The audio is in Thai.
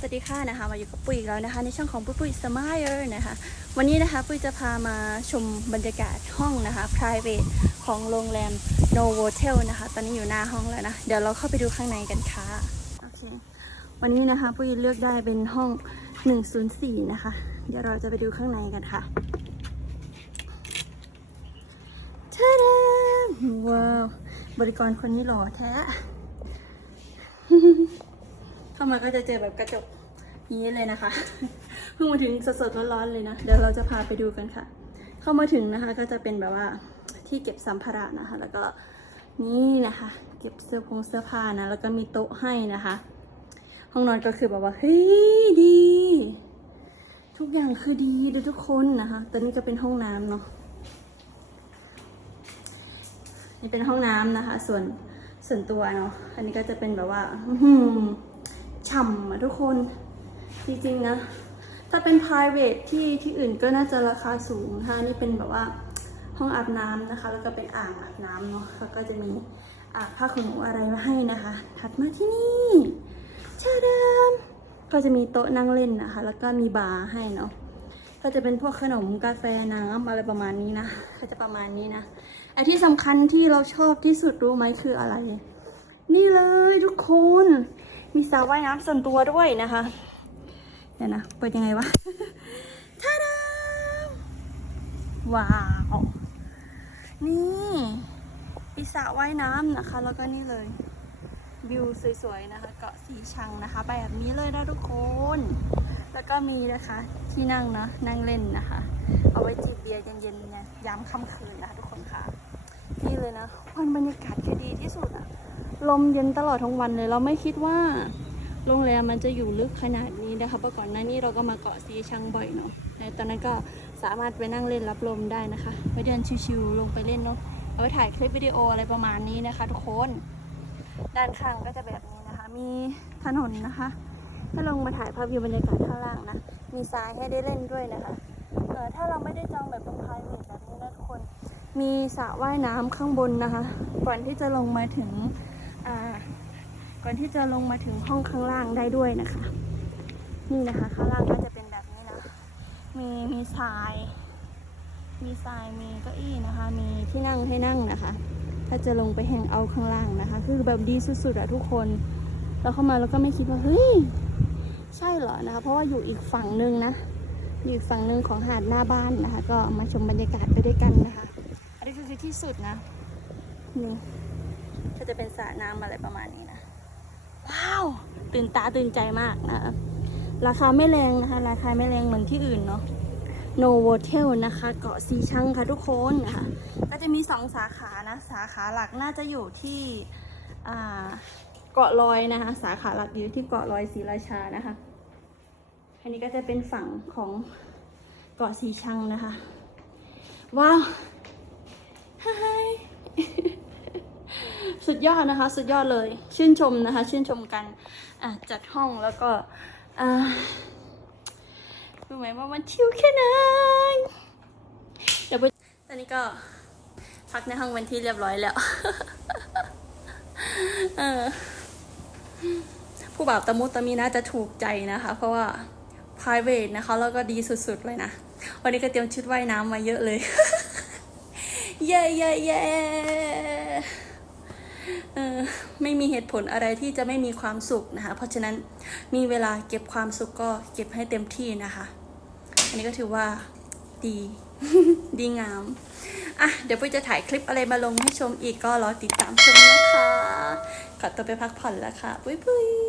สวัสดีค่ะนะคะมาอยู่กับปุ้ยอีกแล้วนะคะ ในช่องของปุ้ยปุ้ยสมายเออร์นะคะ วันนี้นะคะปุ้ยจะพามาชมบรรยากาศห้องนะคะ private ของโรงแรม Novotel นะคะ ตอนนี้อยู่หน้าห้องแล้วนะ เดี๋ยวเราเข้าไปดูข้างในกันค่ะโอเควันนี้นะคะปุ้ยเลือกได้เป็นห้อง 104 นะคะ เดี๋ยวเราจะไปดูข้างในกันค่ะทาดาว้าวบริกรคนนี้หล่อแท้ เข้ามาก็จะเจอแบบกระจกนี้เลยนะคะ เพิ่งมาถึงสดๆร้อนๆเลยนะ เดี๋ยวเราจะพาไปดูกันค่ะ เข้ามาถึงนะคะก็จะเป็นแบบว่าที่เก็บสัมภาระนะคะ แล้วก็นี่นะคะ เก็บเสื้อผงเสื้อผ้านะ แล้วก็มีโต๊ะให้นะคะ ห้องนอนก็คือแบบว่าเฮ้ยดี ทุกอย่างคือดีเลยทุกคนนะคะต่นี่ก็เป็นห้องน้ำเนาะนี่เป็นห้องน้ำนะคะ ส่วนส่วนตัวเนาะอันนี้ก็จะเป็นแบบว่าอื ฉ่ำอะทุกคน จริงๆนะ ถ้าเป็น private ที่ที่อื่นก็น่าจะราคาสูงถ้านี่เป็นแบบว่าห้องอาบน้ำนะคะ แล้วก็เป็นอ่างอาบน้ำเนาะแล้วก็จะมีอ่างผ้าขนหนูอะไรมาให้นะคะ ถัดมาที่นี่ชาดามก็จะมีโต๊ะนั่งเล่นนะคะ แล้วก็มีบาร์ให้เนาะก็จะเป็นพวกขนมกาแฟน้ำอะไรประมาณนี้นะก็จะประมาณนี้นะไอที่สำคัญที่เราชอบที่สุดรู้ไหมคืออะไร นี่เลยทุกคน มีสระว่ายน้ำส่วนตัวด้วยนะคะเดี๋ยวนะ เปิดยังไงวะท่าดาว้าว นี่มีสระว่ายน้ำนะคะ แล้วก็นี่เลย วิวสวยๆนะคะ เกาะสีชังนะคะ แบบนี้เลยนะทุกคน แล้วก็มีนะคะ ที่นั่งเนาะนั่งเล่นนะคะ เอาไว้จิบเบียร์เย็นๆเนี่ยยามค่ำคืนนะคะทุกคนค่ะ นี่เลยนะวันบรรยากาศคือดีที่สุดอะ ลมเย็นตลอดทั้งวันเลย เราไม่คิดว่า โรงแรมมันจะอยู่ลึกขนาดนี้นะคะเพราะก่อนหน้านี้เราก็มาเกาะซีชังบ่อยเนาะในตอนนั้นก็สามารถไปนั่งเล่นรับลมได้นะคะไปเดินชิวๆลงไปเล่นเนาะเอาไปถ่ายคลิปวิดีโออะไรประมาณนี้นะคะ ทุกคน ด้านข้างก็จะแบบนี้นะคะ มีถนนนะคะให้ลงมาถ่ายภาพวิวบรรยากาศข้างล่างนะ มีทรายให้ได้เล่นด้วยนะคะเออถ้าเราไม่ได้จองแบบเป็นพายเวทแบบนี้นะทุกคน มีสระว่ายน้ำข้างบนนะคะ ก่อนที่จะลงมาถึง ก่อนที่จะลงมาถึงห้องข้างล่างได้ด้วยนะคะ นี่นะคะข้างล่างก็จะเป็นแบบนี้นะ มีมีทราย มีทรายมีเก้าอี้นะคะ มีที่นั่งให้นั่งนะคะ ถ้าจะลงไปแฮงเอาท์ข้างล่างนะคะ คือแบบดีสุดๆอะทุกคน เราเข้ามาแล้วก็ไม่คิดว่าเฮ้ยใช่เหรอนะคะ เพราะว่าอยู่อีกฝั่งหนึ่งนะอยู่อีกฝั่งหนึ่งของหาดหน้าบ้านนะคะ ก็มาชมบรรยากาศไปด้วยกันนะคะ อันนี้ก็คือที่สุดนะนี่ก็ จะเป็นสระน้ำอะไรประมาณนี้นะ ว้าว ตื่นตาตื่นใจมากนะคะราคาไม่แรงนะคะ ราคาไม่แรงเหมือนที่อื่นเนาะ Novotel นะคะ เกาะสีชังค่ะทุกคนนะคะก็จะมีสองสาขานะ สาขาหลักน่าจะอยู่ที่เกาะลอยนะคะ สาขาหลักอยู่ที่เกาะลอยศรีราชานะคะ อันนี้ก็จะเป็นฝั่งของเกาะสีชังนะคะ ว้าวไฮ สุดยอดนะคะ สุดยอดเลย ชื่นชมนะคะ ชื่นชมกันจัดห้องแล้วก็รู้ไหมว่ามันชิลแค่ไหนเดี๋ยวไปตอนนี้ก็พักในห้องเป็นที่เรียบร้อยแล้วผู้บ่าวตะมุตะมีน่าจะถูกใจนะคะ เพราะว่า private นะคะ แล้วก็ดีสุดๆ เลยนะ วันนี้ก็เตรียมชุดว่ายน้ำมาเยอะเลย เย้เย้เย้ ไม่มีเหตุผลอะไรที่จะไม่มีความสุขนะคะ เพราะฉะนั้นมีเวลาเก็บความสุขก็เก็บให้เต็มที่นะคะ อันนี้ก็ถือว่าดี ดีงาม อะ เดี๋ยวปุ้ยจะถ่ายคลิปอะไรมาลงให้ชมอีกก็รอติดตามชมนะคะ ขอตัวไปพักผ่อนแล้วค่ะ ปุ้ยปุ้ย